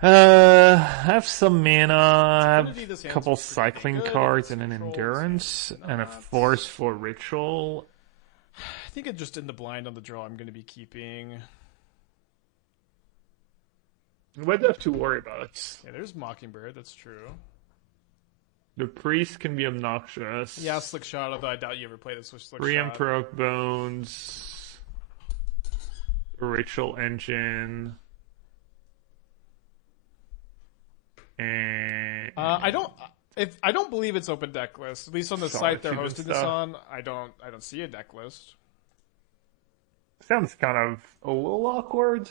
I have some mana, I have Affinity, this a hand couple seems pretty dang cycling good. If cards it's and an controls, endurance, maybe and a not. forceful ritual. I think it's just in the blind on the draw I'm going to be keeping. What do I have to worry about? Yeah, there's Mockingbird, that's true. The priest can be obnoxious. Yeah, Slick Shot, although I doubt you ever play this with Slick Free Shot. Emperor Bones. The ritual engine. And I don't believe it's open deck list. At least on the site they're Solitude and hosting this stuff. on, I don't see a deck list. Sounds kind of a little awkward.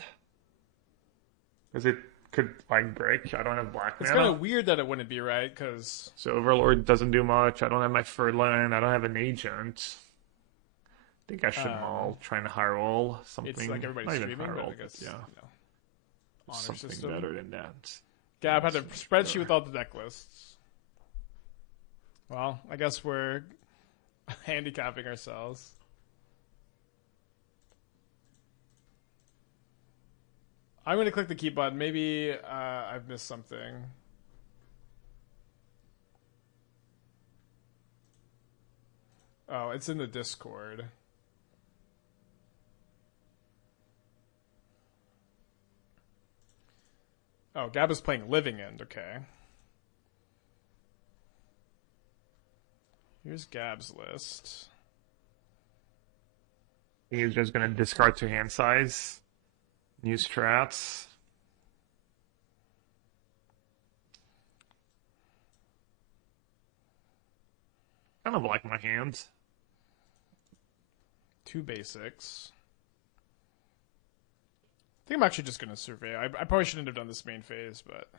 Because it could, like, break. I don't have black It's mana. kind of weird that it wouldn't be right, because So Overlord doesn't do much. I don't have my Furlan. I don't have an agent. I think I should maul, trying to high roll something. it's like everybody's not even streaming, high but roll, I guess, yeah, honor something system. better than that. Gab had a spreadsheet with all the deck lists. Well, I guess we're handicapping ourselves. I'm going to click the keep button. Maybe I've missed something. Oh, it's in the Discord. Oh, Gab is playing Living End. Okay. Here's Gab's list. He's just gonna discard to hand size. New strats. Kind of like my hand. 2 basics. I think I'm actually just going to survey. I probably shouldn't have done this main phase, but...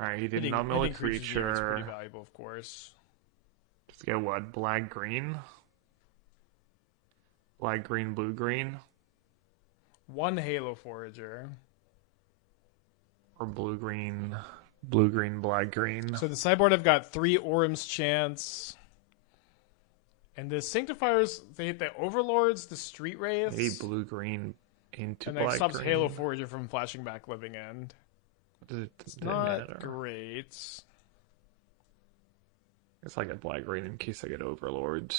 Alright, he did hitting, not mill a hitting creatures here is pretty creature. valuable, of course. Just get what? Black green? Black green, blue green? 1 Halo Forager. Or blue green, black green. So the sideboard I've got 3 Orum's Chance. And the Sanctifiers, they hit the Overlords, the Street Wraiths. Maybe blue green into and that black stops green. Halo Forager from flashing back Living End. It's Not great. It's like a black green in case I get Overlord.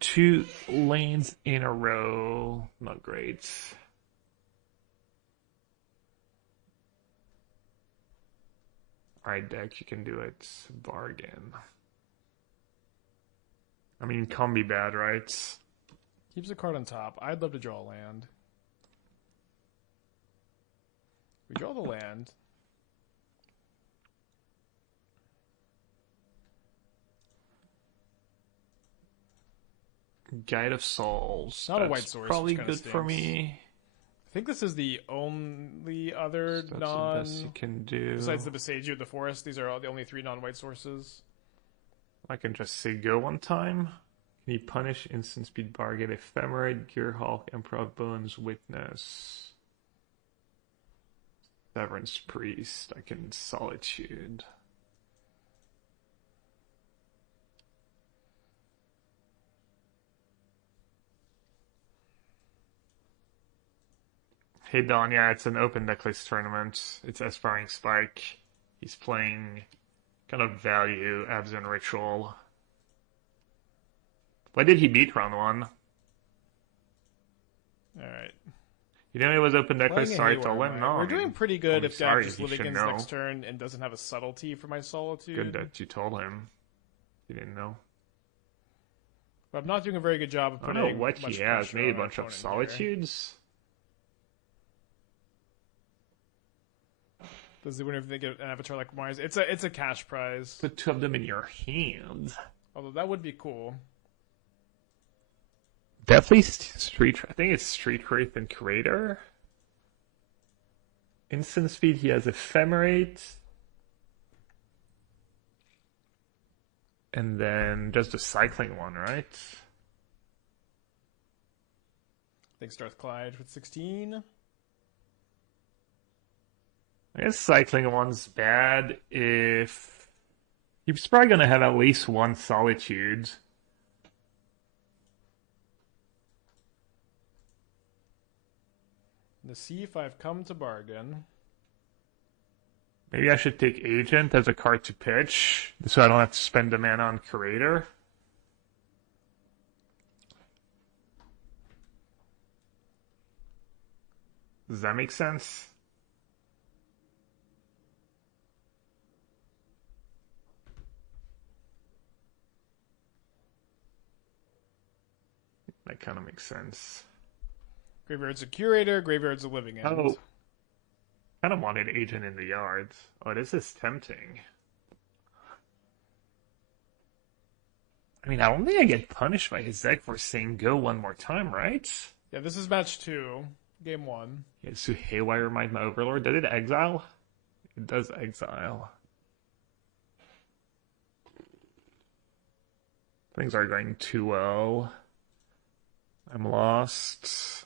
2 lanes in a row. Not great. Alright, deck, you can do it. Bargain. I mean, can be bad, right? Keeps a card on top. I'd love to draw a land. We draw the land. Guide of Souls. Not a That's white source, probably which kinda good for stinks. me. I think this is the only other That's the non... best you can do. Besides the Besage of the Forest, these are the only 3 non-white sources. I can just say go one time. Can you punish instant speed bargain, ephemerate, Gearhawk, Emperor of Bones, Witness, Severance Priest? I can Solitude. Hey Don, yeah, it's an open decklist tournament. It's Aspiringspike. He's playing kind of value Abzan Ritual. What did he beat round 1? Alright. You know he was open decklist, Playing a sorry Haywire, Tolan? right? No. We're doing pretty good I'm if Gab sorry, just he living should in know. next turn and doesn't have a subtlety for my Solitude. Good that you told him. You didn't know. But I'm not doing a very good job of I putting don't know what much he has. pressure Maybe a on our bunch of opponent here. Solitudes? Does the winner think of an avatar like Mars? It's a cash prize. Put 2 of them in your hand. Although that would be cool. Definitely Street... I think it's Street Wraith and Curator. Instant speed, he has Ephemerate. And then just a cycling one, right? Thanks, Darth Clyde, with 16. I guess cycling one's bad if... He's probably going to have at least 1 Solitude. Nassif, I've come to bargain. Maybe I should take Agent as a card to pitch, so I don't have to spend a mana on Curator. Does that make sense? That kind of makes sense. Graveyard's a Curator, Graveyard's a Living End. Oh. Kind of wanted Agent in the yards. Oh, this is tempting. I mean, I don't think I get punished by his deck for saying go one more time, right? Yeah, this is match 2, game 1. Yeah, so Haywire my Overlord. Did it exile? It does exile. Things are going too well. I'm lost.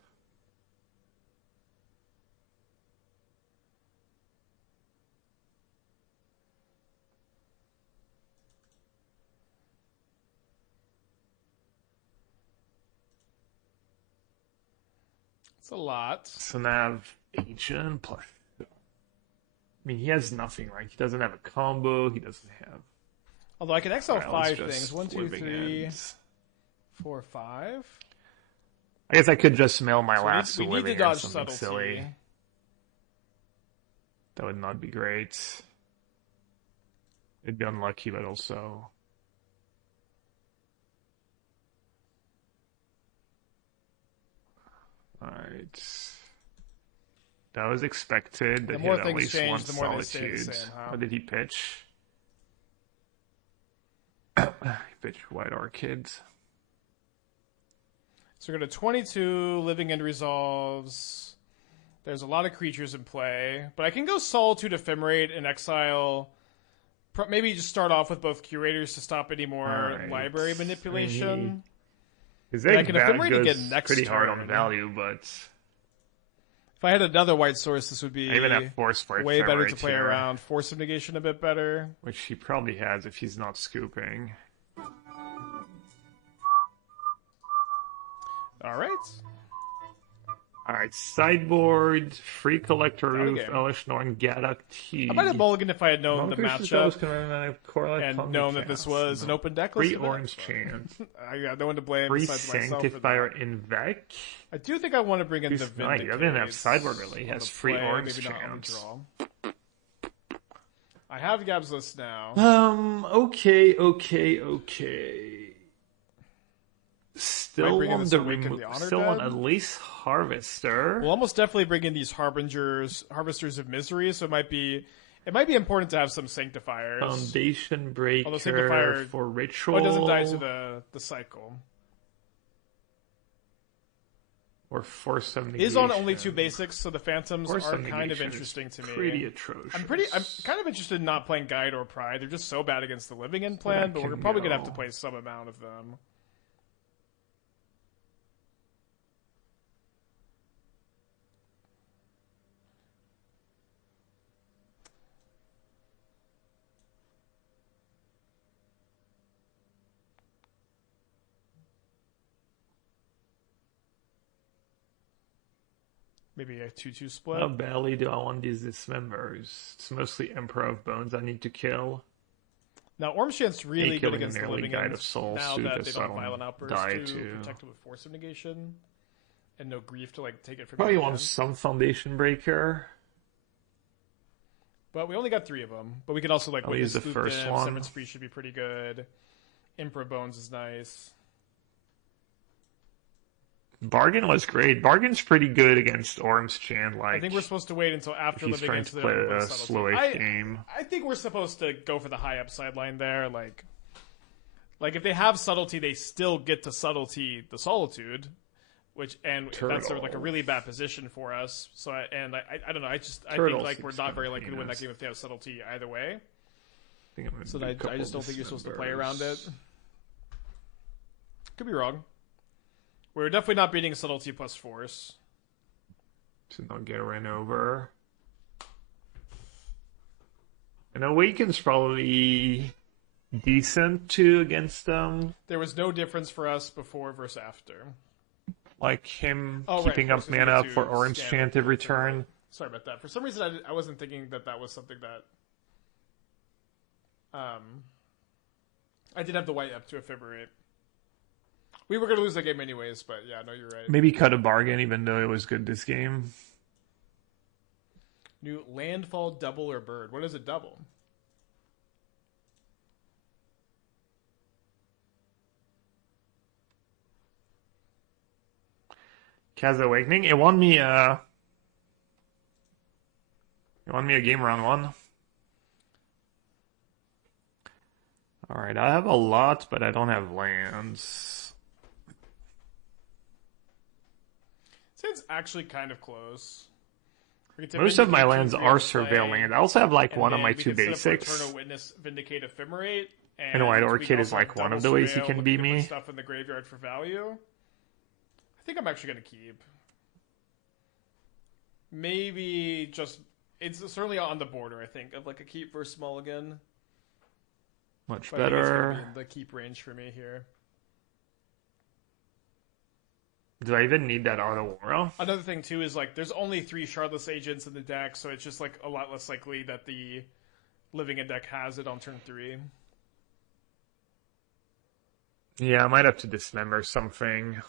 It's a lot. So now I have Agent plus. I mean, he has nothing, right? He doesn't have a combo. He doesn't have. Although I can exile Right, 5 things. 1, 2, living 3, ends. 4, 5. I guess I could just mail my So last we need living to dodge end, something subtlety. silly. That would not be great. It'd be unlucky, but also. Alright. That was expected. The That he more had at things least change, one the more they stay the solitude. same, huh? What did he pitch? He pitched White Orchids. So we're going to 22 Living End resolves. There's a lot of creatures in play. But I can go Solitude Ephemerate and exile. Maybe just start off with both Curators to stop any more Alright. library manipulation. His I egg can value Ephemerate goes again next pretty hard on turn. value, but If I had another white source, this would be I even have Force for way better Ephemerate to play here, around. Force of Negation a bit better. which he probably has if he's not scooping. Alright. Alright, sideboard, Free Collector Got a Roof, game. Elish Norn, Gaddock T. I might have mulliganed if I had known the matchup and known that this was an open deck. Free Orange Chance. I got no one to blame Free besides myself for that. Sanctifier Invec. I do think I want to bring in the He's not, Vindicate. he doesn't have sideboard really. He on has the free play, orange maybe not on the chance. draw. I have Gab's list now. Okay. Still bring in on this the Awaken the Honor still on Den? at least Harvester. We'll almost definitely bring in these Harvesters of Misery, so it might be important to have some Sanctifiers. Foundation Breaker Although Sanctifier for Ritual. Oh, it doesn't die to the cycle. Or Force of It is on Negation. only 2 basics, so the Phantoms Force are of kind of Negation is interesting to me. Pretty atrocious. I'm kind of interested in not playing Guide or Pride. They're just so bad against the Living End that plan, but we're can probably go. gonna have to play some amount of them. Maybe a 2-2 split. How badly do I want these dismembers? It's mostly Emperor of Bones I need to kill. Now, Ormshand's really good killing against an the early Living Guide Ends of Souls now too, that just they so I don't don't Violent Outburst die to too. protect it with Force of Negation. And no grief to take it for Probably granted. want some Foundation Breaker. But we only got 3 of them. But we could also I'll Witness use the Loop first them. one. Severance Free should be pretty good. Emperor Bones is nice. Bargain was great. Bargain's pretty good against Ormschand. I think we're supposed to wait until after he's Living trying End to so they play don't play a Subtlety. slowish game. I think we're supposed to go for the high upside line there. Like if they have Subtlety, they still get to Subtlety the Solitude, that's a really bad position for us. So I don't know. I think we're not very likely to win that game if they have Subtlety either way. So I just don't think you're supposed to play around it. Could be wrong. We're definitely not beating Subtlety plus Force. To not get ran over. And Awaken's probably decent too against them. There was no difference for us before versus after. Like him Oh, keeping right, up mana up for Orange scan Chant every turn. Sorry about that. For some reason, I wasn't thinking that was something that. I did have the white up to ephemerate. We were going to lose that game anyways, but yeah, no, you're right. Maybe cut a bargain, even though it was good this game. New landfall, double, or bird. What is a double? Kaz Awakening. It won me a game round 1. Alright, I have a lot, but I don't have lands. It's actually kind of close. Most of my lands are surveilling. I also have like one of my 2 basics. Eternal Witness, Vindicate, Ephemerate, and White Orchid is like one of the ways he can beat me. Stuff in the graveyard for value. I think I'm actually going to keep. Maybe just... It's certainly on the border, I think, of like a keep versus mulligan. Much but better. I think it's gonna be in the keep range for me here. Do I even need that auto aura? Another thing too is like there's only 3 Shardless agents in the deck, so it's just like a lot less likely that the Living End deck has it on turn 3. Yeah, I might have to dismember something.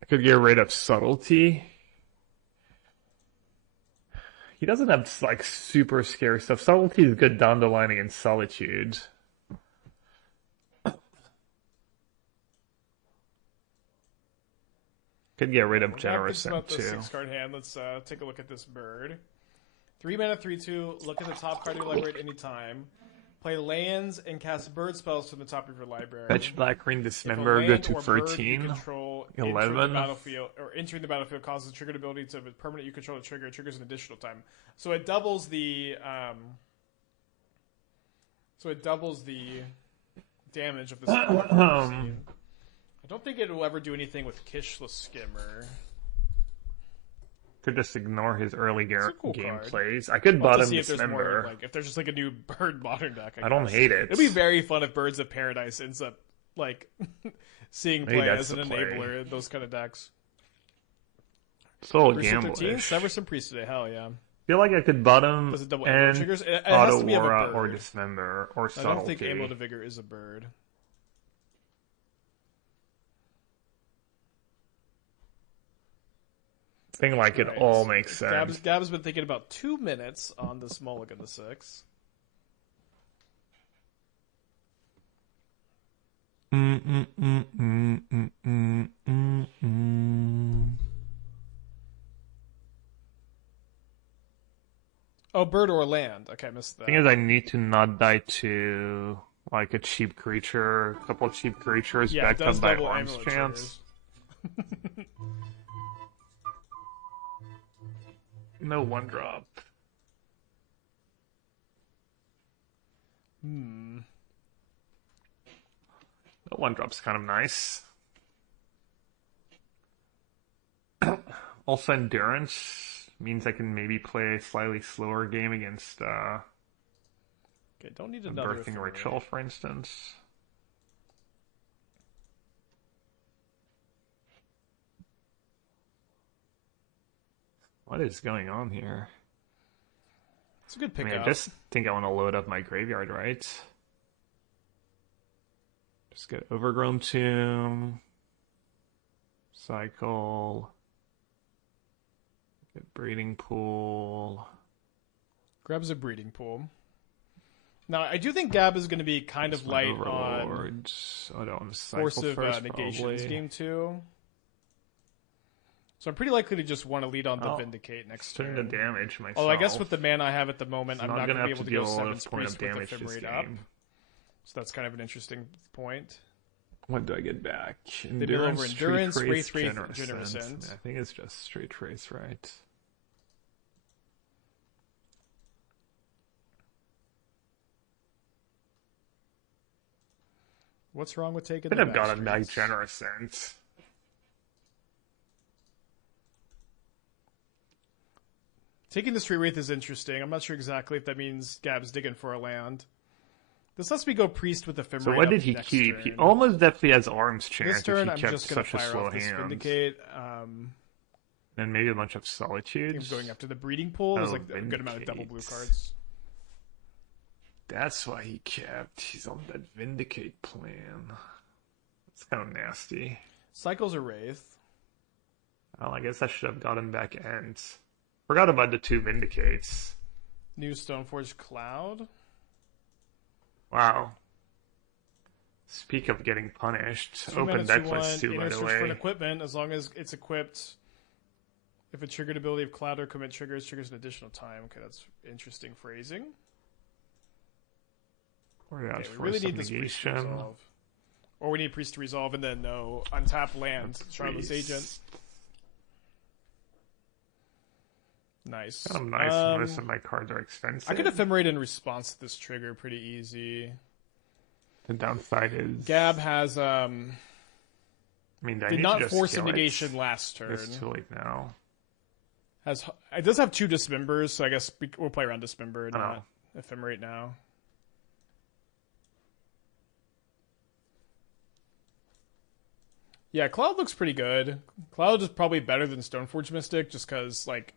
I could get rid of Subtlety. He doesn't have, like, super scary stuff. Subtlety is good down the line against Solitude. Could get rid of Generous too. 6-card hand. Let's take a look at this bird. 3 mana, 3/2. Look at the top card of your library at any time. Play lands and cast bird spells from the top of your library. Fetch Black Green Dismember, go to 13. 11. Entering the battlefield causes a triggered ability to a permanent you control to trigger. It triggers an additional time. So it doubles the damage of this card. I don't think it will ever do anything with Kishless Skimmer. Could just ignore his early cool game card. plays. I could bottom Dismember. If there's just like a new bird modern deck. I don't hate it. It'd be very fun if Birds of Paradise ends up like seeing play as an enabler in those kind of decks. So gamblish. Severson Priest today, hell yeah. I feel like I could bottom and triggers? It Auto has to be of a Aura bird. or Dismember or Subtlety. I don't think Ammo to Vigor is a bird. Thing like it all makes sense. Gab's been thinking about 2 minutes on this mulligan to 6. Oh, bird or land. Okay, I missed that. Thing is, I need to not die to like a cheap creature, a couple of cheap creatures backed up by Orange Chance. No 1-drop. No 1-drop's kind of nice. Also, Endurance means I can maybe play a slightly slower game against okay, don't need another Birthing Ritual, for instance. What is going on here? It's a good pickup. I just think I want to load up my graveyard, right? Just get Overgrown Tomb. Cycle. Get Breeding Pool. Grabs a Breeding Pool. Now, I do think Gab is going to be kind of light on Force of Negations game 2. So I'm pretty likely to just want to lead on the Vindicate next turn. Turn to damage myself. Oh, I guess with the mana I have at the moment, I'm not going to be able to go 7 Priest with Ephemerate up. So that's kind of an interesting point. What do I get back? Endurance, Wraith, Generous End. I think it's just straight trace, right? What's wrong with taking Could have gotten back Generous End. Taking the Street Wraith is interesting. I'm not sure exactly if that means Gab's digging for a land. This lets me go Priest with Ephemerate. So what did he keep? Turn. He almost definitely has Arms Chant. This turn, if he I'm kept just going to fire off this Vindicate. And maybe a bunch of Solitudes. Going after the Breeding Pool. There's like a good amount of double blue cards. That's why he kept. He's on that Vindicate plan. It's kind of nasty. Cycles a Wraith. Well, I guess I should have gotten back Ents. Forgot about the 2 Vindicates. New Stoneforge Cloud. Wow. Speak of getting punished. Open decklist too, by the way. For an equipment, as long as it's equipped. If a triggered ability of Cloud or commit triggers an additional time. Okay, that's interesting phrasing. We really need this Priest to resolve. Or we need Priest to resolve and then no untap land. Charlotte's Agent. Nice. Kind of nice. Most of my cards are expensive. I could Ephemerate in response to this trigger pretty easy. The downside is Gab has I mean, did not force a negation last turn. It's too late now. It does have 2 Dismembers, so I guess we'll play around Dismember, not Ephemerate now. Yeah, Cloud looks pretty good. Cloud is probably better than Stoneforge Mystic, just because, like,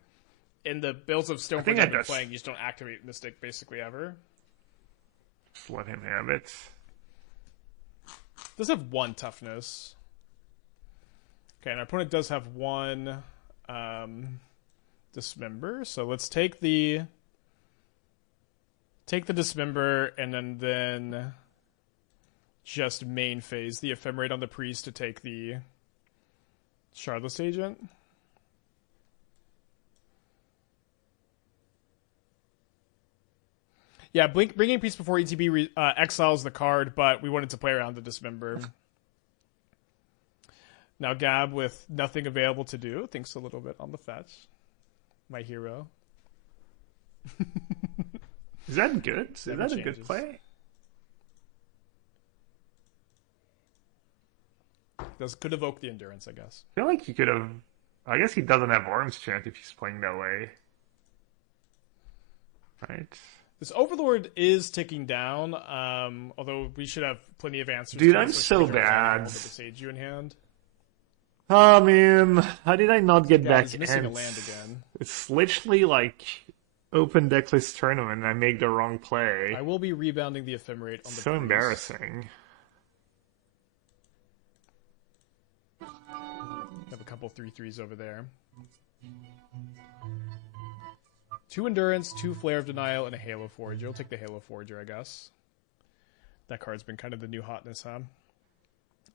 in the builds of Stoneforge I've been playing, you just don't activate Mystic basically ever. Just let him have it. Does have 1 toughness. Okay, and our opponent does have 1 Dismember, so let's take the Dismember and then just main phase the Ephemerate on the Priest to take the Shardless Agent. Yeah, bringing Priest before ETB exiles the card, but we wanted to play around the Dismember. Now Gab, with nothing available to do, thinks a little bit on the fetch. My hero. Is that good? Is that a good play? Could evoke the Endurance, I guess. I feel like he could have... I guess he doesn't have Arms Chant if he's playing that way. Right? This Overlord is ticking down, although we should have plenty of answers. Dude, I'm so bad. With the Sage you in hand. Oh, man. How did I not get back He's missing a land again. It's literally like open decklist tournament and I make the wrong play. I will be rebounding the Ephemerate on the So Priest. Embarrassing. Have a couple 3/3s over there. 2 Endurance, 2 Flare of Denial, and a Halo Forager. I'll take the Halo Forager, I guess. That card's been kind of the new hotness, huh?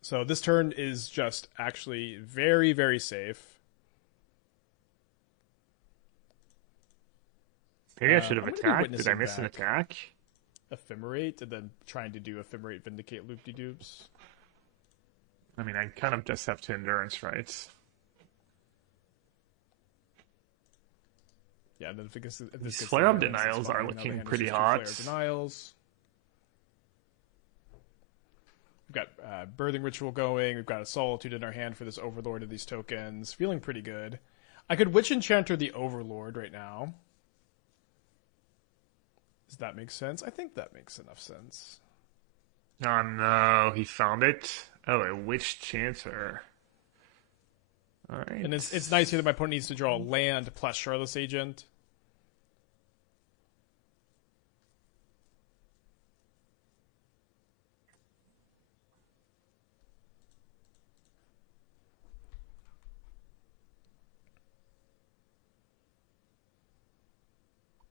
So this turn is just actually very, very safe. Maybe I should have attacked. Did I miss an attack? Ephemerate, and then trying to do Ephemerate Vindicate loop-de-doops. I mean, I kind of just have to Endurance, right? Yeah, then if these Flare of Denials are looking pretty hot. Flare of Denials. We've got Birthing Ritual going. We've got a Solitude in our hand for this Overlord of these tokens. Feeling pretty good. I could Witch Enchanter the Overlord right now. Does that make sense? I think that makes enough sense. Oh no, he found it. Oh, a Witch Chanter. Alright. And it's nice here that my opponent needs to draw land plus Shardless Agent.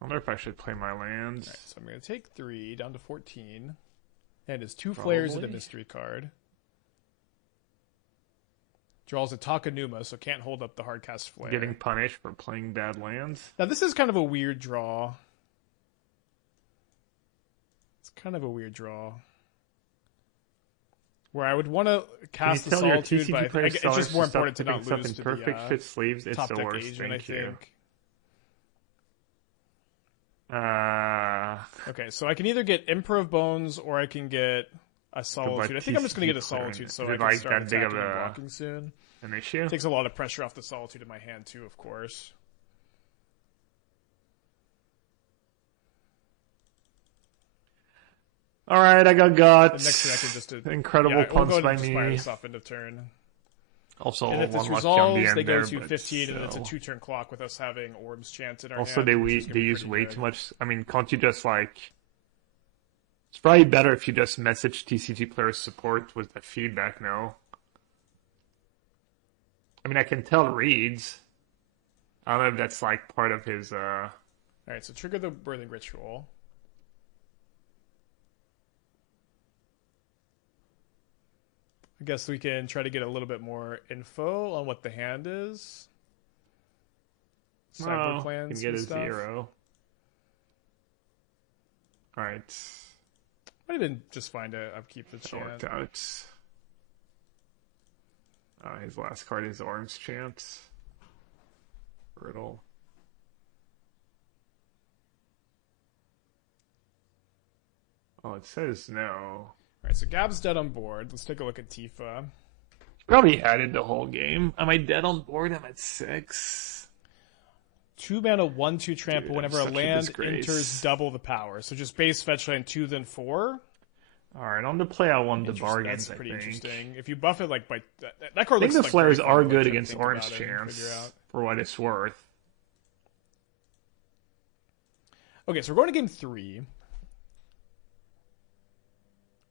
I wonder if I should play my lands. Right, so I'm going to take 3 down to 14. And it's 2 flares and a mystery card. Draws a Takanuma, so can't hold up the hardcast flare. Getting punished for playing bad lands. Now this is kind of a weird draw. It's kind of a weird draw. Where I would want to cast the Solitude, but it's just more important to not lose to perfect fit sleeves. It's the worst. Agent, Thank you. Okay, so I can either get Emperor of Bones or I can get a Solitude. I think I'm just going to get a Solitude so I can start attacking and blocking soon. An issue? It takes a lot of pressure off the Solitude in my hand too, of course. Alright, I got The next turn I can just incredible punts we'll go by and just fire me. this off end of turn. Also, And if this one lucky on the resolves, end they go there, to but 15, still. and it's a 2-turn clock with us having Orb's Chant in our Also, hand. they use way too much. I mean, can't you just like? It's probably better if you just message TCG players support with that feedback. No. I mean, I can tell reads. I don't know if that's like part of his. All right, so trigger the Birthing Ritual. I guess we can try to get a little bit more info on what the hand is. Cyber clans can get and a stuff. 0. All right. Might have been just fine to upkeep the That chant. worked out. His last card is Orb's Chant. Brutal. Oh, it says no. Alright, so Gab's dead on board. Let's take a look at Tifa. Probably had it the whole game. Am I dead on board? I'm at 6. 2 mana, 1/2 trample. Dude, whenever a such a land disgrace. enters double the power. So just base fetch land 2, then 4. Alright, on the play I won the bargains, That's pretty I think. interesting. If you buff it like by that card I think looks the like flares great are fun, good like, against think Orange about it and figure Chance, out. for what it's worth. Okay, so we're going to game 3.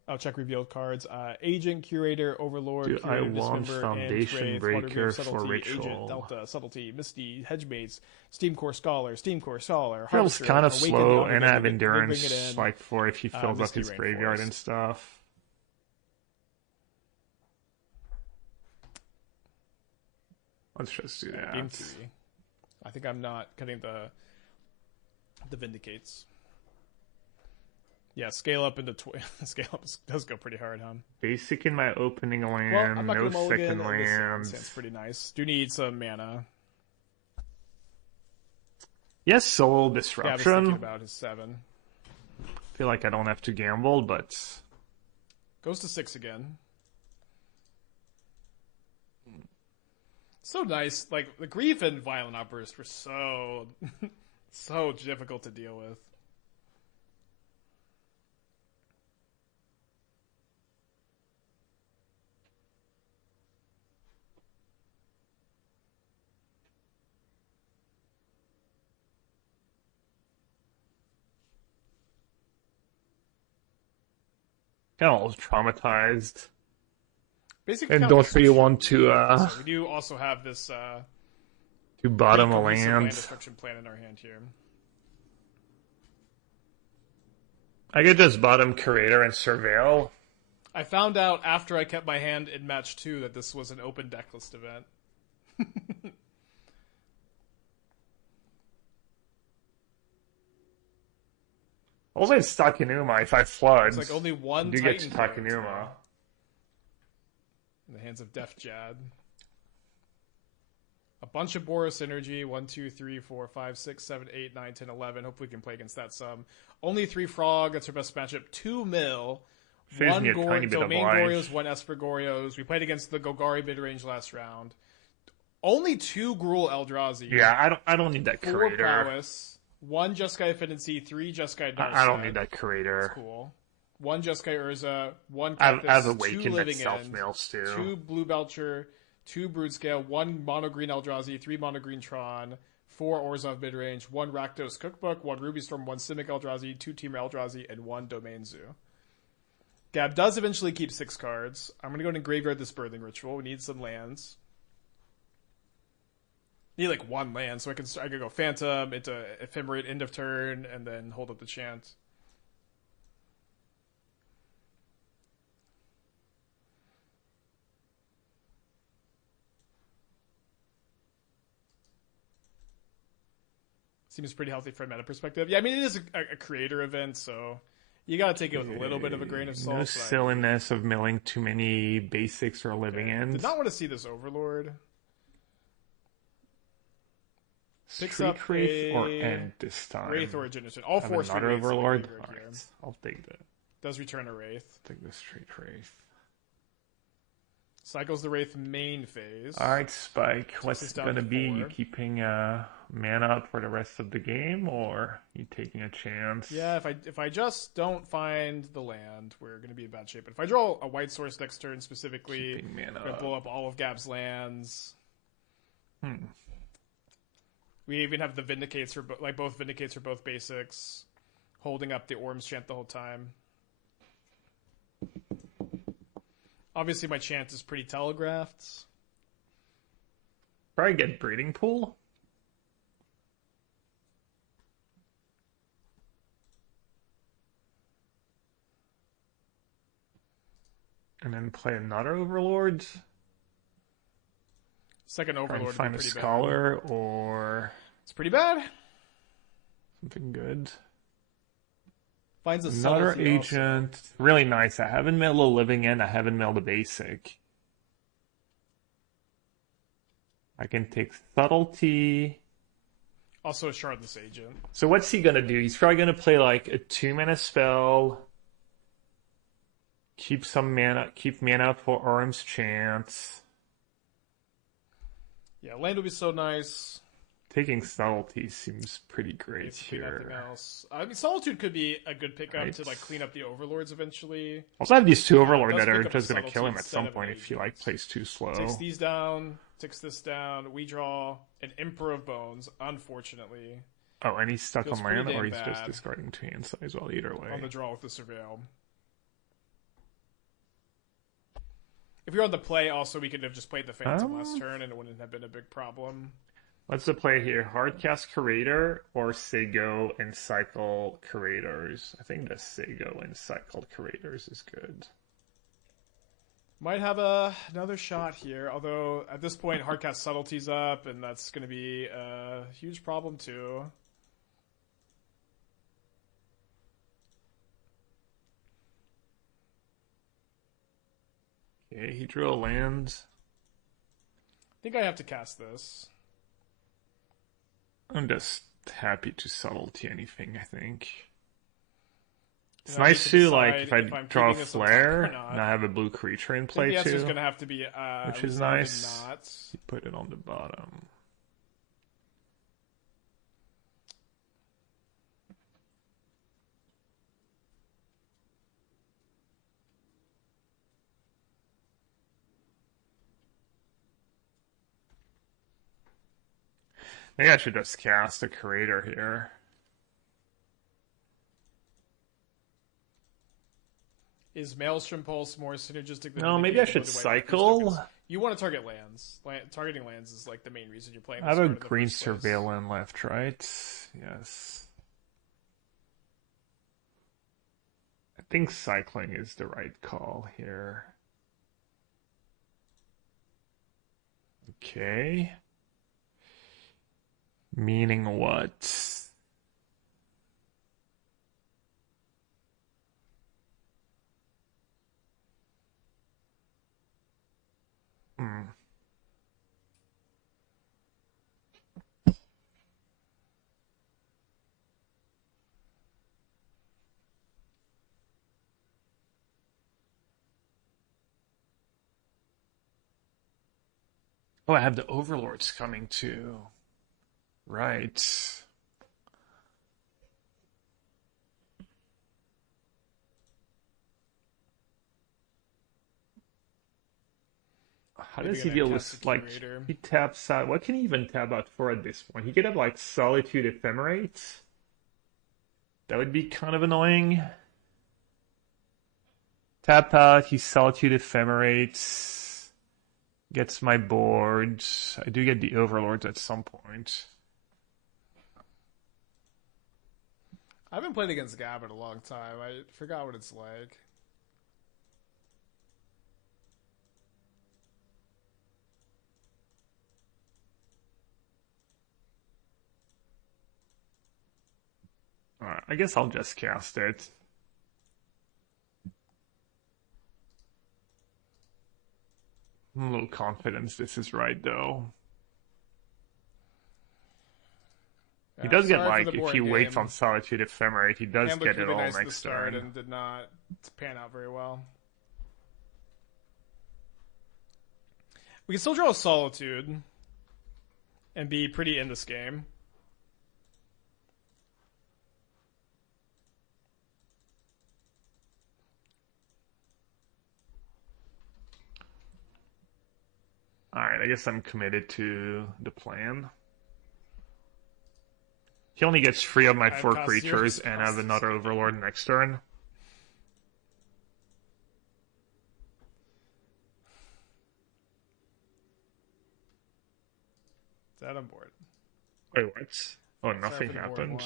I'll check revealed cards. Agent, Curator, Overlord, Dude, I Curator, want Dismember, Foundation Wraith, Breaker Watergrave, for Subtlety, Ritual. Agent, Delta, Subtlety, Misty, Hedgemates, Steam Core Scholar, Feels Harvester, kind of Awakened, slow, and I have Bring it endurance, in, like, for if he fills up Misty his graveyard Rainforest. and stuff. Let's just do that. Game 3. I think I'm not cutting the Vindicates. Yeah, scale up into scale up does go pretty hard, huh? Basic in my opening land, Well, I'm not no gonna mulligan. second This land. sounds pretty nice. Do need some mana. Yes, Soul Yeah, I was thinking Disruption. about his 7. Feel like I don't have to gamble, but Goes to 6 again. So nice. Like, the Grief and Violent Outburst were so so difficult to deal with. kind of almost traumatized. Basically, And kind of don't like really Section want to 3. So we do also have this to bottom a pretty cohesive land. destruction plan in our hand here. I could just bottom Curator and Surveil. I found out after I kept my hand in match 2 that this was an open decklist event. Also, it's Takenuma. If I flood, It's like only one you get to Titan card. Takenuma. In the hands of Def Jad. A bunch of Boros energy. 1, 2, 3, 4, 5, 6, 7, 8, 9, 10, 11. Hopefully we can play against that some. Only 3 Frog. That's our best matchup. 2 Mill. Saves 1 me a tiny bit of Domain life. Gorios, 1 Esper Gorios. We played against the Golgari mid-range last round. Only 2 Gruul Eldrazi. Yeah, I don't need that 4 Curator. Prowess. 1 Jeskai Affinity. 3 Jeskai Darkseid. I don't need that Curator. That's cool. 1 Jeskai Urza. 1 I Cactus. have 2 Awakened that Living self End. mails too. 2 Blue Belcher, 2 Brood-Scale, 1 Mono Green Eldrazi, 3 Mono Green Tron, 4 Orzhov Midrange, 1 Rakdos Cookbook, 1 Ruby Storm, 1 Simic Eldrazi, 2 Teamer Eldrazi, and 1 Domain Zoo. Gab does eventually keep 6 cards. I'm going to go into Graveyard this Birthing Ritual. We need some lands. Need like 1 land, so I can go Phantom, into Ephemerate, end of turn, and then hold up the chant. Seems pretty healthy from a meta perspective. Yeah, I mean, it is a creator event, so you gotta take it with a little bit of a grain of salt. No but silliness of milling too many basics or living ends. did not want to see this Overlord. Picks Street up Wraith or a End this time. Wraith or a Genesis. All Have 4 Street another Wraiths in the Overlord. graveyard here. Alright, I'll take that. Does return a Wraith. Take the Street Wraith. Cycles the Wraith main phase. Alright, Spike. Takes What's us it down gonna to be? 4. You keeping mana up for the rest of the game, or you taking a chance? Yeah, if I just don't find the land, we're gonna be in bad shape. But if I draw a white source next turn specifically, Keeping mana I'm gonna blow up all of Gab's lands. We even have the Vindicates for both Vindicates for both basics, holding up the Orm's Chant the whole time. Obviously, my chant is pretty telegraphed. Probably get Breeding Pool. And then play another Overlord. Second Overlord would be find a pretty Scholar or It's pretty bad. something good. Finds a Another subtlety agent. also. Really nice. I haven't milled a Living End. I haven't milled a basic. I can take Subtlety. Also a Shardless agent. So what's he gonna do? He's probably gonna play like a 2-mana spell. Keep mana for Orm's Chance. Yeah, land would be so nice. Taking Subtlety seems pretty great Nothing here. else. I mean, Solitude could be a good pickup Right. to like clean up the Overlords eventually. Also have these 2 Overlord Does that are pick up just gonna Subtlety kill him at instead some of point an if he agent. like plays too slow. Takes these down, takes this down. We draw an Emperor of Bones, unfortunately, Oh, and he's stuck Feels on pretty land, or damn he's just bad. discarding 2 hand size. Well, either way. on the draw with the Surveil. If you're on the play, also, we could have just played the Phantom last turn, and it wouldn't have been a big problem. What's the play here? Hardcast Curator or Sego and Cycle Curators? I think the Sego and Cycle Curators is good. Might have another shot here, although at this point, Hardcast Subtlety's up, and that's going to be a huge problem too. Okay, he drew a land. I think I have to cast this. I'm just happy to Subtlety anything, I think. It's And I nice need to, decide like, if I I'm draw a keeping this on top flare, or not. and I have a blue creature in I think play the answer is too, going to have to be which is maybe nice. not. You put it on the bottom. Maybe I should just cast a Curator here. Is Maelstrom Pulse more synergistic than No, maybe I should Blue-White cycle. Because you want to target lands. Targeting lands is like the main reason you're playing I this have a card in the green first place. Surveillant left, right? Yes. I think cycling is the right call here. Okay. Meaning what? Oh, I have the Overlords coming too. Right. How Maybe does he gonna deal cast with, a like, Curator. he taps out, what can he even tap out for at this point? He could have, like, Solitude Ephemerate. That would be kind of annoying. Tap out, he Solitude Ephemerates. Gets my board. I do get the Overlords at some point. I haven't played against Gab in a long time. I forgot what it's like. Alright, I guess I'll just cast it. I'm a little confident this is right, though. He does get, sorry for like, the if he boring waits game. on Solitude Ephemerate, he does Hand get looked it really all nice at the next start turn. and did not pan out very well. We can still draw a Solitude and be pretty in this game. Alright, I guess I'm committed to the plan. He only gets 3 of my 4 creatures, and I have another Overlord next turn. That on board. Wait, what? Oh, nothing happened.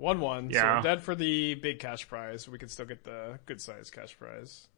1-1. Yeah. So I'm dead for the big cash prize. We can still get the good size cash prize.